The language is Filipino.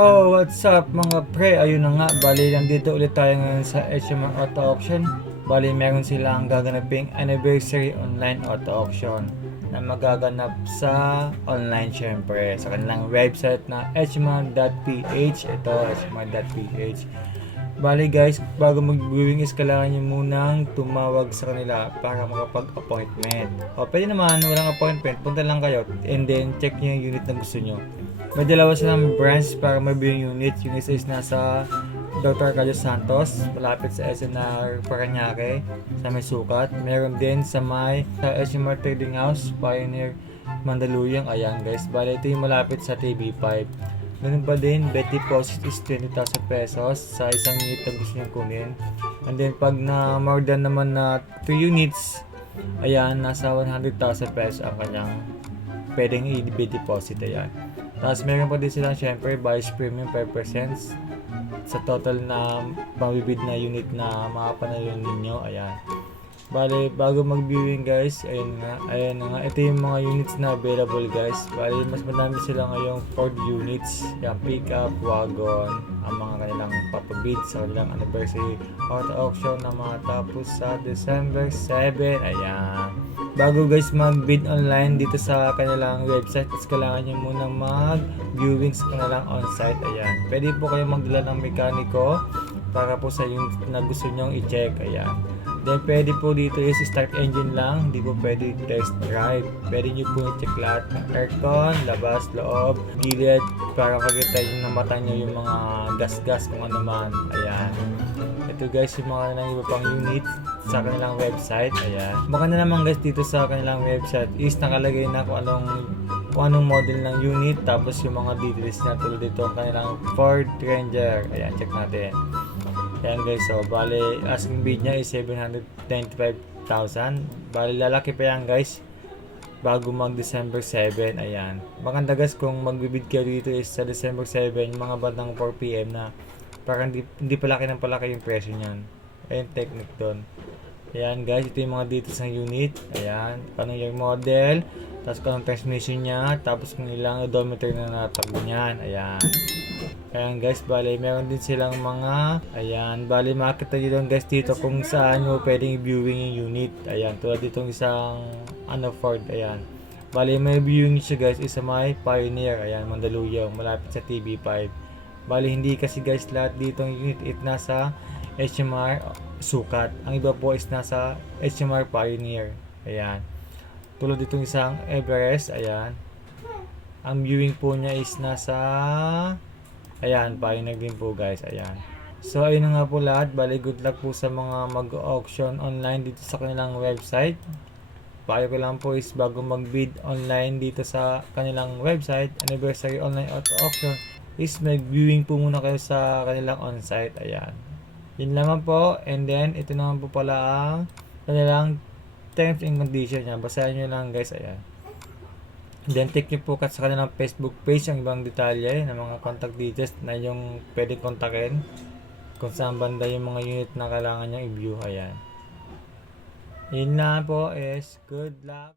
Oh, what's up mga pre? Ayun na nga, bali nandito ulit tayo ngayon sa HMR Auto Auction. Bali meron silang gaganaping anniversary online auto auction na magaganap sa online syempre sa kanilang website na hmar.ph. Ito, hmar.ph. Bali guys, bago mag-viewing is kailangan nyo munang tumawag sa kanila para makapag-appointment. O pwede naman, walang appointment, punta lang kayo and then check nyo yung unit na gusto nyo. May dalawa silang branch para mabili yung unit. Yung isa is nasa Dr. Carlos Santos, malapit sa SNR Parañaque, sa may sukat. Meron din sa may sa SMR Trading House, Pioneer, Mandaluyong. Ayan guys, bali ito yung malapit sa TV5. Ganun pa din, bet deposit is 20,000 pesos sa isang unit na gusto nyo kunin. And then pag na more than naman na 2 units, ayan, nasa 100,000 pesos ang kanyang pwedeng i-bet deposit. Ayan. Tapos meron pa din silang syempre buyer's premium 5% sa total na mabibid na unit na makapanalo ninyo. Ayan. Bale, bago mag-viewing guys, ayun nga. Ito yung mga units na available guys. Bale, mas madami sila ngayong Ford units. Yan, pickup, wagon, ang mga kanilang papabid sa kanilang anniversary auto auction na matapos sa December 7. Ayan. Bago guys mag-bid online dito sa kanilang website, is kailangan nyo muna mag-viewing sa kanilang on-site. Ayan. Pwede po kayo magdala ng mekaniko para po sa unit na gusto nyong i-check. Ayan. Then pwede po dito is start engine lang, hindi po pwede test drive. Pwede nyo po i-check lahat ng aircon, labas, loob, gilid, para makita nyo ng mata nyo yung mga gas-gas kung ano man. Ayan. Ito guys yung mga nang iba pang unit sa kanilang website. Ayan. Maganda naman guys dito sa kanilang website is nakalagay na kung anong model ng unit, tapos yung mga details na tulad dito ang kanilang Ford Ranger. Ayan, check natin. Ayan guys, so bale asking bid niya is 795,000. Bale lalaki pa yan guys bago mag December 7. Ayan. Maganda guys kung magbibid kayo dito is sa December 7, mga bandang 4 PM na para hindi palaki ng palaki yung presyo niyan. Ayan technique doon. Ayan guys, ito yung mga details ng unit. Ayan, paano yung model, tapos kung anong transmission niya, tapos kung ilang odometer na natagbo niyan. Ayan. Ayan guys, bale meron din silang mga, ayan, bale makita nyo lang guys dito kung saan nyo pwedeng viewing yung unit. Ayan, tulad ditong isang Ford. Ayan, bale may viewing siya guys, isa may Pioneer. Ayan, Mandaluyong, malapit sa TV5. Bale hindi kasi guys lahat ditong unit it nasa HMR sukat. Ang iba po is nasa HMR Pioneer. Ayan, tulad ditong isang Everest. Ayan, ang viewing po niya is nasa, ayan, Pioneer din po guys. Ayan. So ayun na nga po lahat. Bali good luck po sa mga mag-auction online dito sa kanilang website. Payo ko lang po is bago mag-bid online dito sa kanilang website, anniversary online auto auction, is mag-viewing po muna kayo sa kanilang on-site. Ayan. Yun naman po. And then ito naman po pala ang kanilang terms and conditions niya. Basahin nyo lang guys. Ayan. Then take nyo po sa kanilang Facebook page ang ibang detalye ng mga contact details na yung pwede kontakin kung saan banda yung mga unit na kailangan nyo i-view. Ayan. Yun na po is good luck.